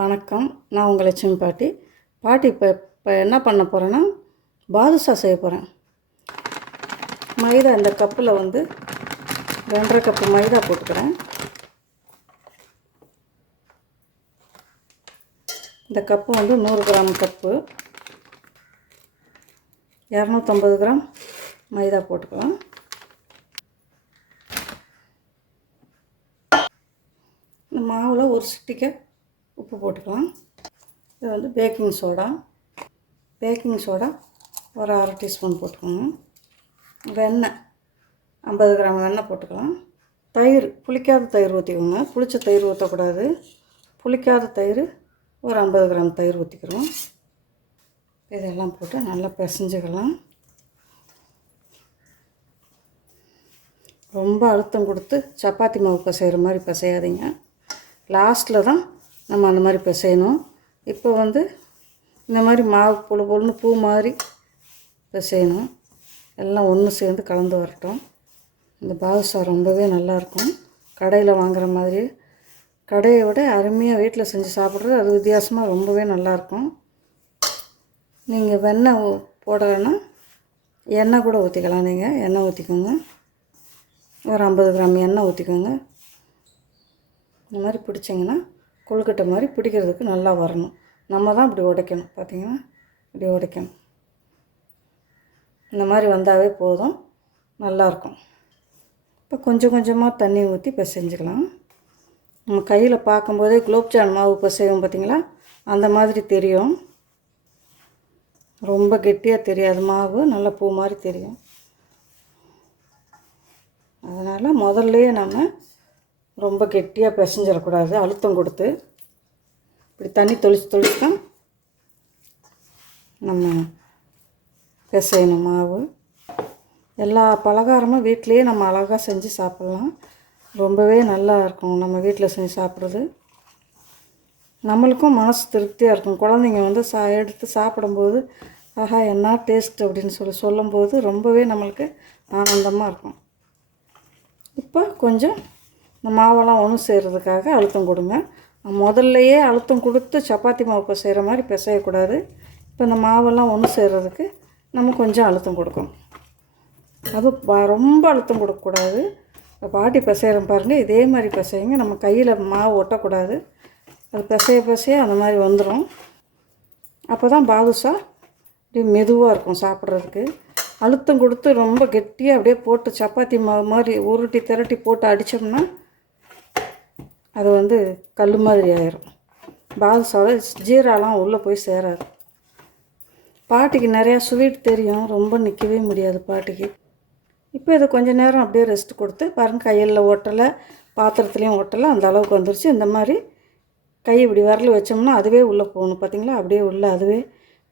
வணக்கம். நான் உங்கள் லட்சுமி பாட்டி. இப்போ என்ன பண்ண போகிறேன்னா, பாதுஷா செய்ய போகிறேன். மைதா இந்த கப்பில் 2.5 கப்பு மைதா போட்டுக்கிறேன். இந்த கப்பு 100 கிராம் கப்பு. 250 கிராம் மைதா போட்டுக்கலாம். இந்த மாவில் ஒரு சிட்டிக்கை உப்பு போட்டுக்கலாம். இது பேக்கிங் சோடா ஒரு 1/2 டீஸ்பூன் போட்டுக்கோங்க. வெண்ணெய் 50 கிராம் வெண்ணெய் போட்டுக்கலாம். தயிர், புளிக்காத தயிர் ஊற்றிக்கோங்க. புளிச்ச தயிர் ஊற்றக்கூடாது. புளிக்காத தயிர் ஒரு 50 கிராம் தயிர் ஊற்றிக்கிறோம். இதெல்லாம் போட்டு நல்லா பிசைஞ்சுக்கலாம். ரொம்ப அழுத்தம் கொடுத்து சப்பாத்தி மாவு பிசைகிற மாதிரி பிசையாதீங்க. லாஸ்ட்டில் தான் நம்ம அந்த மாதிரி பிசையணும். இப்போ இந்த மாதிரி மாவு பொழுன்னு பூ மாதிரி பிசையணும். எல்லாம் ஒன்று சேர்ந்து கலந்து வரட்டும். இந்த பாதுஷா ரொம்பவே நல்லாயிருக்கும். கடையில் வாங்குகிற மாதிரி, கடையை விட அருமையாக வீட்டில் செஞ்சு சாப்பிட்றது அது வித்தியாசமாக ரொம்பவே நல்லாயிருக்கும். நீங்கள் வெண்ணெய் போடலைன்னா எண்ணெய் கூட ஊற்றிக்கலாம். நீங்கள் எண்ணெய் ஊற்றிக்கோங்க. ஒரு 50 கிராம் எண்ணெய் ஊற்றிக்கோங்க. இந்த மாதிரி பிடிச்சிங்கன்னா கொழுக்கட்டை மாதிரி பிடிக்கிறதுக்கு நல்லா வரணும். நம்ம தான் இப்படி உடைக்கணும். பார்த்திங்கன்னா இப்படி உடைக்கணும். இந்த மாதிரி வந்தாவே போதும், நல்லாயிருக்கும். இப்போ கொஞ்சம் கொஞ்சமாக தண்ணி ஊற்றி பிசைஞ்சுக்கலாம். நம்ம கையில் பார்க்கும்போதே குலோப்ஜான் மாவு பிசையும் பார்த்திங்களா, அந்த மாதிரி தெரியும். ரொம்ப கெட்டியாக தெரியாது, மாவு நல்லா பூ மாதிரி தெரியும். அதனால் முதல்லையே நம்ம ரொம்ப கெட்டியாக பிசைஞ்சிடக்கூடாது. அழுத்தம் கொடுத்து இப்படி தண்ணி தொளிச்சு தான் நம்ம பிசையணும் மாவு. எல்லா பலகாரமும் வீட்டிலையே நம்ம அழகாக செஞ்சு சாப்பிட்லாம். ரொம்பவே நல்லா இருக்கும் நம்ம வீட்டில் செஞ்சு சாப்பிட்றது. நம்மளுக்கும் மனசு திருப்தியாக இருக்கும். குழந்தைங்க எடுத்து சாப்பிடும்போது ஆஹா என்ன டேஸ்ட் அப்படின்னு சொல்லும்போது ரொம்பவே நம்மளுக்கு ஆனந்தமாக இருக்கும். இப்போ கொஞ்சம் இந்த மாவெல்லாம் ஒன்று செய்கிறதுக்காக அழுத்தம் கொடுங்க. முதல்லையே அழுத்தம் கொடுத்து சப்பாத்தி மாவு பிசைகிற மாதிரி பிசையக்கூடாது. இப்போ இந்த மாவெல்லாம் ஒன்று செய்கிறதுக்கு நம்ம கொஞ்சம் அழுத்தம் கொடுக்கணும். அது ரொம்ப அழுத்தம் கொடுக்கக்கூடாது. இப்போ பாட்டி பிசைகிறோம் பாருங்கள், இதே மாதிரி பிசைங்க. நம்ம கையில் மாவு ஒட்டக்கூடாது. அது பிசைய அந்த மாதிரி வந்துடும். அப்போ தான் பாதுஷா அப்படியே மெதுவாக இருக்கும் சாப்பிட்றதுக்கு. அழுத்தம் கொடுத்து ரொம்ப கெட்டியாக அப்படியே போட்டு சப்பாத்தி மாவு மாதிரி உருட்டி திரட்டி போட்டு அடித்தோம்னா அது கல் மாதிரி ஆயிரும். பாதுஷாவில் ஜீராலாம் உள்ளே போய் சேராது. பாட்டிக்கு நிறையா ஸ்வீட் தெரியும், ரொம்ப நிற்கவே முடியாது பாட்டிக்கு. இப்போ இதை கொஞ்சம் நேரம் அப்படியே ரெஸ்ட் கொடுத்து பாருங்கள், கையில் ஒட்டலை, பாத்திரத்துலேயும் ஒட்டலை, அந்த அளவுக்கு வந்துருச்சு. இந்த மாதிரி கை இப்படி விரல் வச்சோம்னா அதுவே உள்ளே போகணும். பார்த்திங்களா, அப்படியே உள்ளே அதுவே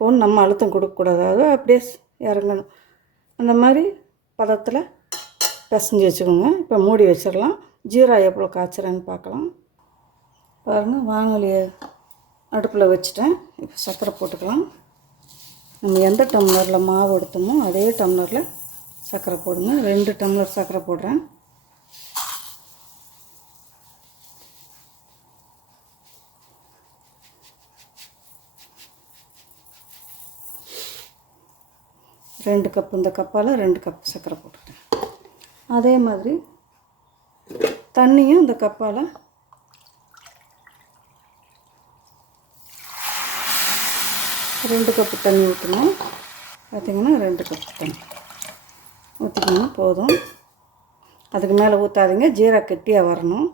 போகணும். நம்ம அழுத்தம் கொடுக்கக்கூடாது, அது அப்படியே இறங்கணும். அந்த மாதிரி பதத்தில் பிசைஞ்சு வச்சுக்கோங்க. இப்போ மூடி வச்சிடலாம். ஜீரா எவ்வளோ காய்ச்சுறேன்னு பார்க்கலாம். பாருங்கள், வானொலியை அடுப்பில் வச்சுட்டேன். இப்போ சர்க்கரை போட்டுக்கலாம். நம்ம எந்த டம்ளரில் மாவு எடுத்தோமோ அதே டம்ளரில் சர்க்கரை போடுங்க. 2 டம்ளர் சர்க்கரை போடுறேன். ரெண்டு கப்பு, இந்த கப்பால் 2 கப் சர்க்கரை போட்டுட்டேன். அதே மாதிரி தண்ணியும் இந்த கப்பால் 2 கப்பு தண்ணி ஊற்றணும். பார்த்திங்கன்னா 2 கப்பு தண்ணி ஊற்றிக்கணும், போதும். அதுக்கு மேலே ஊற்றாதீங்க, ஜீரா கெட்டியாக வரணும்.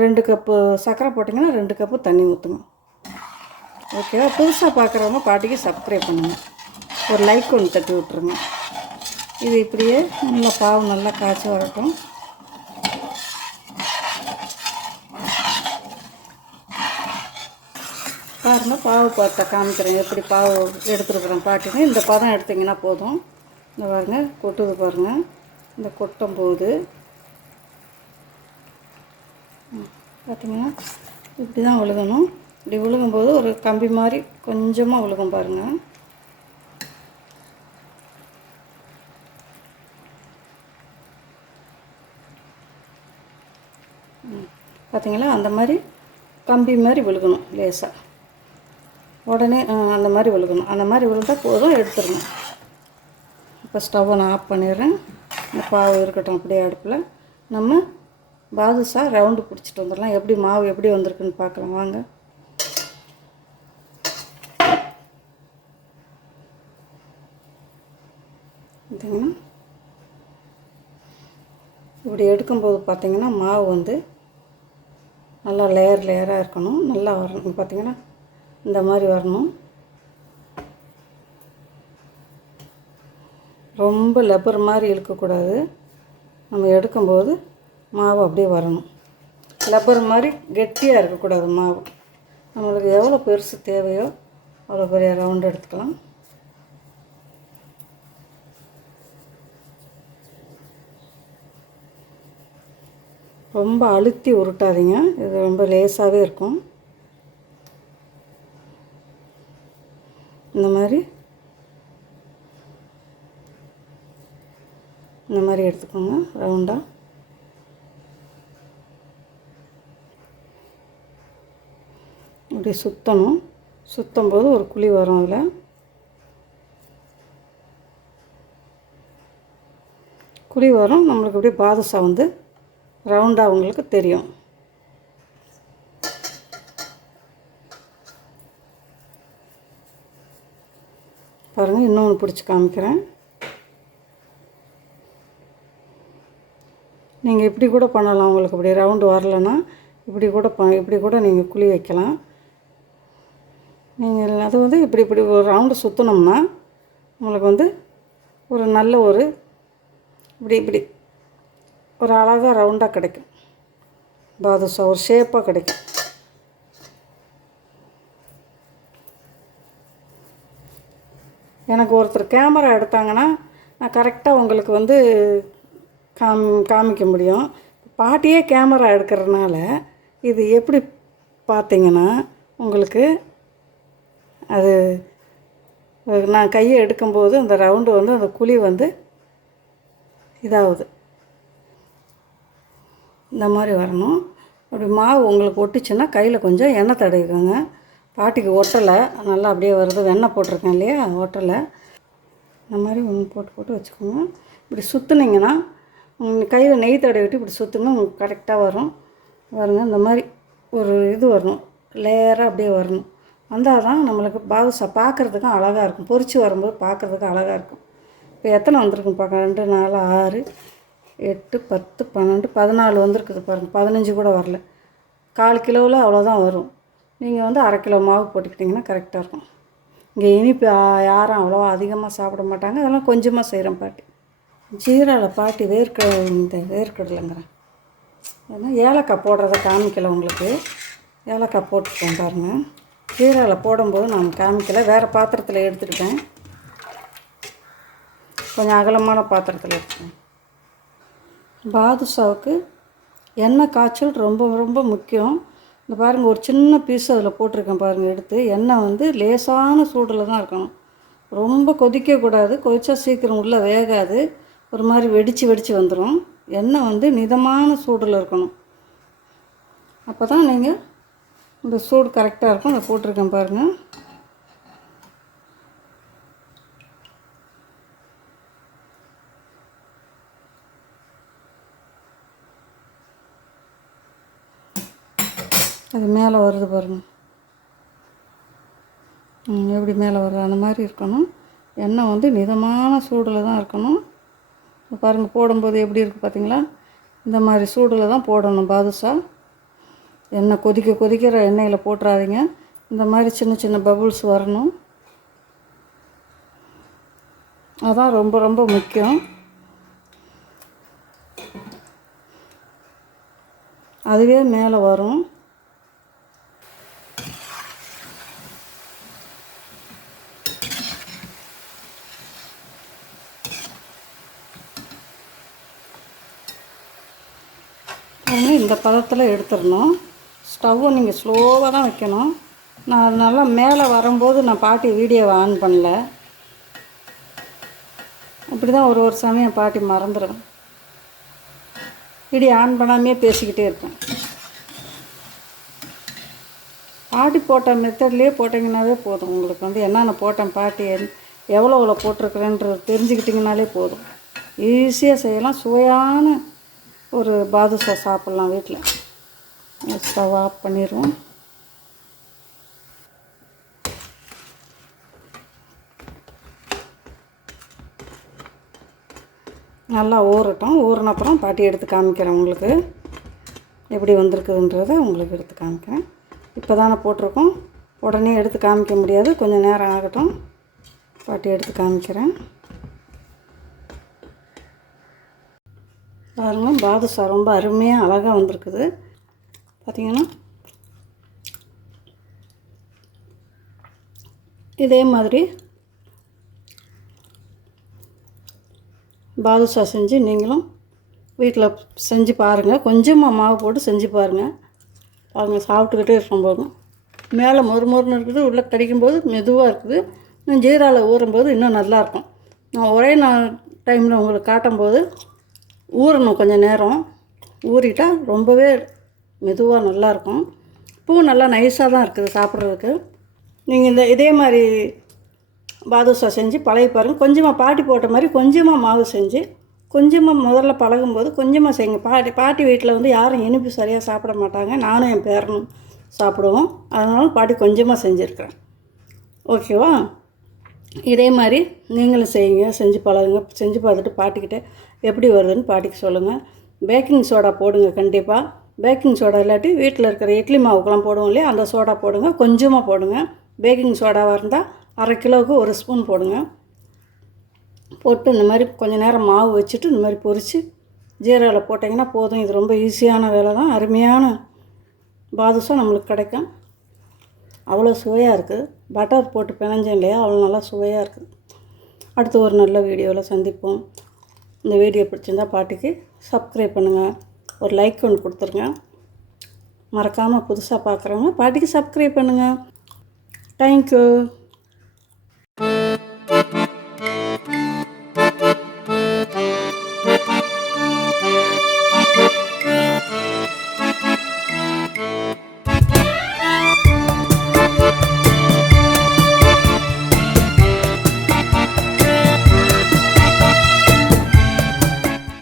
2 கப்பு சர்க்கரை போட்டிங்கன்னா 2 கப்பு தண்ணி ஊற்றுங்க. ஓகேவா? புதுசாக பார்க்குறவங்க பாட்டிக்கு சப்ஸ்கிரைப் பண்ணுங்கள். ஒரு லைக் ஒன்று தட்டி விட்ருங்க. இது இப்படியே நல்லா பாவு நல்லா காய்ச்சி வரட்டும். பாருங்கள், பாவு பார்த்த காமிக்கிறேன், எப்படி பாவு எடுத்துருக்குறேன் பாட்டின்னு. இந்த பதம் எடுத்திங்கன்னா போதும். இந்த பாருங்கள், கொட்டுது பாருங்கள். இந்த கொட்டும் போது பார்த்திங்கன்னா இப்படி தான் விழுகணும். இப்படி விழுகும்போது ஒரு கம்பி மாதிரி கொஞ்சமாக விழுகும் பாருங்கள். பார்த்தீங்களா, அந்த மாதிரி கம்பி மாதிரி விழுகணும் லேசாக. உடனே அந்த மாதிரி விழுகணும். அந்த மாதிரி விழுந்தால் போதும், எடுத்துடணும். இப்போ ஸ்டவ்வை நான் ஆஃப் பண்ணிடுறேன். இந்த பாவு இருக்கட்டும் அப்படியே அடுப்பில். நம்ம பாதுஷா ரவுண்டு பிடிச்சிட்டு வந்துடலாம். எப்படி மாவு எப்படி வந்திருக்குன்னு பார்க்கலாம் வாங்க. பார்த்திங்கன்னா இப்படி எடுக்கும்போது பார்த்திங்கன்னா மாவு வந்து நல்லா லேயராக இருக்கணும். நல்லா வரணும். பார்த்திங்கன்னா இந்த மாதிரி வரணும். ரொம்ப லப்பர் மாதிரி இழுக்கக்கூடாது. நம்ம எடுக்கும்போது மாவு அப்படியே வரணும். லப்பர் மாதிரி கெட்டியாக இருக்கக்கூடாது மாவு. நம்மளுக்கு எவ்வளோ பெருசு தேவையோ அவ்வளோ பெரிய ரவுண்டு எடுத்துக்கலாம். ரொம்ப அழுத்தி உருட்டாதீங்க. இது ரொம்ப லேசாகவே இருக்கும். இந்த மாதிரி எடுத்துக்கோங்க ரவுண்டாக. இப்படி சுற்றணும். சுற்றும் போது ஒரு குழி வரும். அதில் குழி வரும். நம்மளுக்கு அப்படியே பாதுஷா வந்து ரவுண்டாக உங்களுக்கு தெரியும். பாருங்கள், இன்னொன்று பிடிச்சி காமிக்கிறேன். நீங்கள் இப்படி கூட பண்ணலாம். உங்களுக்கு அப்படி ரவுண்டு வரலைன்னா இப்படி கூட நீங்கள் குழி வைக்கலாம். நீங்கள் அது வந்து இப்படி ஒரு ரவுண்டு சுற்றினோம்னா உங்களுக்கு வந்து ஒரு நல்ல ஒரு இப்படி ஒரு அழகாக ரவுண்டாக கிடைக்கும். பாதுஷா ஒரு ஷேப்பாக கிடைக்கும். எனக்கு ஒருத்தர் கேமரா எடுத்தாங்கன்னா நான் கரெக்டாக உங்களுக்கு வந்து காமிக்க முடியும். பாட்டியே கேமரா எடுக்கிறதுனால இது எப்படி பார்த்தீங்கன்னா உங்களுக்கு அது நான் கையை எடுக்கும்போது அந்த ரவுண்டு வந்து அந்த குழி வந்து இதாகுது. இந்த மாதிரி வரணும். அப்படி மாவு உங்களுக்கு ஒட்டுச்சுன்னா கையில் கொஞ்சம் எண்ணெய் தடவிக்கோங்க. பாட்டிக்கு ஒட்டலை, நல்லா அப்படியே வருது. வெண்ணெய் போட்டிருக்கேன் இல்லையா, ஒட்டலை. இந்த மாதிரி ஒன்று போட்டு வச்சுக்கோங்க. இப்படி சுற்றுனீங்கன்னா கையில் நெய் தடவிட்டு இப்படி சுற்றுனா உங்களுக்கு கரெக்டாக வரும். பாருங்க, இந்த மாதிரி ஒரு இது வரணும். லேயராக அப்படியே வரணும். வந்தால் தான் நம்மளுக்கு பாதுஷா பார்க்குறதுக்கும் அழகாக இருக்கும். பொரிச்சு வரும்போது பார்க்குறதுக்கு அழகாக இருக்கும். இப்போ எத்தனை வந்திருக்குன்னு பார்க்க 2 4 6 8 10 12 14 வந்திருக்குது பாருங்கள். 15 கூட வரல. 1/4 கிலோவில் அவ்வளோதான் வரும். நீங்கள் வந்து 1/2 கிலோ மாவு போட்டுக்கிட்டிங்கன்னா கரெக்டாக இருக்கும். இங்கே இனிப்பு யாரும் அவ்வளோவா அதிகமாக சாப்பிட மாட்டாங்க. அதெல்லாம் கொஞ்சமாக செய்கிறேன் பாட்டி. ஜீராவில் பாட்டி வேர்க்கடலைங்கிறேன். ஏன்னா ஏலக்காய் போடுறத காமிக்கலை உங்களுக்கு. ஏலக்காய் போட்டுருக்கேன் பாருங்கள். ஜீராவில் போடும்போது நான் காமிக்கலை. வேறு பாத்திரத்தில் எடுத்துக்கிட்டேன். கொஞ்சம் அகலமான பாத்திரத்தில் எடுத்துக்கேன். பாதுஷாவுக்கு எண்ணெய் காய்ச்சல் ரொம்ப ரொம்ப முக்கியம். இந்த பாருங்கள், ஒரு சின்ன பீஸ் அதில் போட்டிருக்கேன் பாருங்கள். எடுத்து எண்ணெய் வந்து லேசான சூடில் தான் இருக்கணும். ரொம்ப கொதிக்கக்கூடாது. கொதிச்சா சீக்கிரம் உள்ளே வேகாது. ஒரு மாதிரி வெடித்து வந்துடும். எண்ணெய் வந்து மிதமான சூடில் இருக்கணும். அப்போ தான் நீங்கள் இந்த சூடு கரெக்டாக இருக்கும். அதை போட்டிருக்கேன் பாருங்கள். அது மேலே வருது பாருங்கள். எப்படி மேலே வருது அந்த மாதிரி இருக்கணும். எண்ணெய் வந்து மிதமான சூடில் தான் இருக்கணும். பாருங்கள், போடும்போது எப்படி இருக்குது பார்த்தீங்களா? இந்த மாதிரி சூடில் தான் போடணும் பாதுஷா. எண்ணெய் கொதிக்கிற எண்ணெயில் போட்டுறாதீங்க. இந்த மாதிரி சின்ன சின்ன பபுள்ஸ் வரணும். அதான் ரொம்ப ரொம்ப முக்கியம். அதுவே மேலே வரும். இந்த பதத்தில் எடுத்துடணும். ஸ்டவ்வை நீங்கள் ஸ்லோவாக தான் வைக்கணும். நான் அதனால மேலே வரும்போது நான் பாட்டி வீடியோவை ஆன் பண்ணல. அப்படி தான் ஒரு சமயம் பாட்டி மறந்துடும். வீடியோ ஆன் பண்ணாமே பேசிக்கிட்டே இருப்பேன். பாட்டி போட்ட மெத்தட்லேயே போட்டிங்கனாவே போதும். உங்களுக்கு வந்து என்னென்ன போட்டேன் பாட்டி எவ்வளோ போட்டிருக்கிறேன்றது தெரிஞ்சுக்கிட்டிங்கனாலே போதும். ஈஸியாக செய்யலாம். சுவையான ஒரு பாதுஷா சாப்பிட்லாம் வீட்டில். ஸ்டவ் ஆஃப் பண்ணிடுவோம். நல்லா ஊறட்டும். ஊறின அப்புறம் பாட்டி எடுத்து காமிக்கிறேன் உங்களுக்கு எப்படி வந்திருக்குதுன்றதை உங்களுக்கு எடுத்து காமிக்கிறேன். இப்போ தானே போட்டிருக்கோம், உடனே எடுத்து காமிக்க முடியாது, கொஞ்சம் நேரம் ஆகட்டும். பாட்டி எடுத்து காமிக்கிறேன். பாருங்கள், பாதுஷா ரொம்ப அருமையாக அழகாக வந்திருக்குது. பார்த்திங்கன்னா இதே மாதிரி பாதுஷா செஞ்சு நீங்களும் வீட்டில் செஞ்சு பாருங்கள். கொஞ்சமாக மாவு போட்டு செஞ்சு பாருங்கள். சாப்பிட்டுக்கிட்டே இருக்கும் போதும் மேலே மொறுமொறுன்னு இருக்குது, உள்ளே கடிக்கும்போது மெதுவாக இருக்குது. இன்னும் ஜீராவில் ஊறும்போது இன்னும் நல்லாயிருக்கும். நான் ஒரே டைமில் உங்களுக்கு காட்டும்போது ஊறணும், கொஞ்சம் நேரம் ஊறிட்டால் ரொம்பவே மெதுவாக நல்லாயிருக்கும். பூ நல்லா நைஸாக தான் இருக்குது சாப்பிட்றதுக்கு. நீங்கள் இதே மாதிரி பாதுஷா செஞ்சு பழகி பாருங்கள். கொஞ்சமாக பாட்டி போட்ட மாதிரி கொஞ்சமாக மாவு செஞ்சு கொஞ்சமாக முதல்ல பழகும்போது கொஞ்சமாக செய்யுங்க. பாட்டி வீட்டில் வந்து யாரும் இனிப்பு சரியாக சாப்பிட மாட்டாங்க. நானும் என் பேரனும் சாப்பிடுவோம். அதனால பாட்டி கொஞ்சமாக செஞ்சுருக்கிறேன். ஓகேவா? இதே மாதிரி நீங்களும் செய்யுங்க, செஞ்சு பழகுங்க. செஞ்சு பார்த்துட்டு பாட்டிக்கிட்ட எப்படி வருதுன்னு பாட்டிக்கு சொல்லுங்கள். பேக்கிங் சோடா போடுங்க கண்டிப்பாக. பேக்கிங் சோடா இல்லாட்டி வீட்டில் இருக்கிற இட்லி மாவுக்கெல்லாம் போடுவோம் இல்லையா, அந்த சோடா போடுங்க. கொஞ்சமாக போடுங்க. பேக்கிங் சோடாவாக இருந்தால் 1/2 கிலோவுக்கு 1 ஸ்பூன் போடுங்க. போட்டு இந்த மாதிரி கொஞ்சம் நேரம் மாவு வச்சுட்டு இந்த மாதிரி பொரித்து ஜீராவில் போட்டிங்கன்னா போதும். இது ரொம்ப ஈஸியான வேலை தான். அருமையான பாதுஷா நம்மளுக்கு கிடைக்கும். அவ்வளோ சுவையாக இருக்குது. பட்டர் போட்டு பிணைஞ்சேன் இல்லையா, அவ்வளோ நல்லா சுவையாக இருக்குது. அடுத்து ஒரு நல்ல வீடியோவில் சந்திப்போம். இந்த வீடியோ பிடிச்சிருந்தால் பாட்டிக்கு சப்ஸ்கிரைப் பண்ணுங்கள், ஒரு லைக் ஒன்று கொடுத்துருங்க. மறக்காமல் புதுசாக பார்க்குறவங்க பாட்டிக்கு சப்ஸ்கிரைப் பண்ணுங்கள். தேங்க்யூ.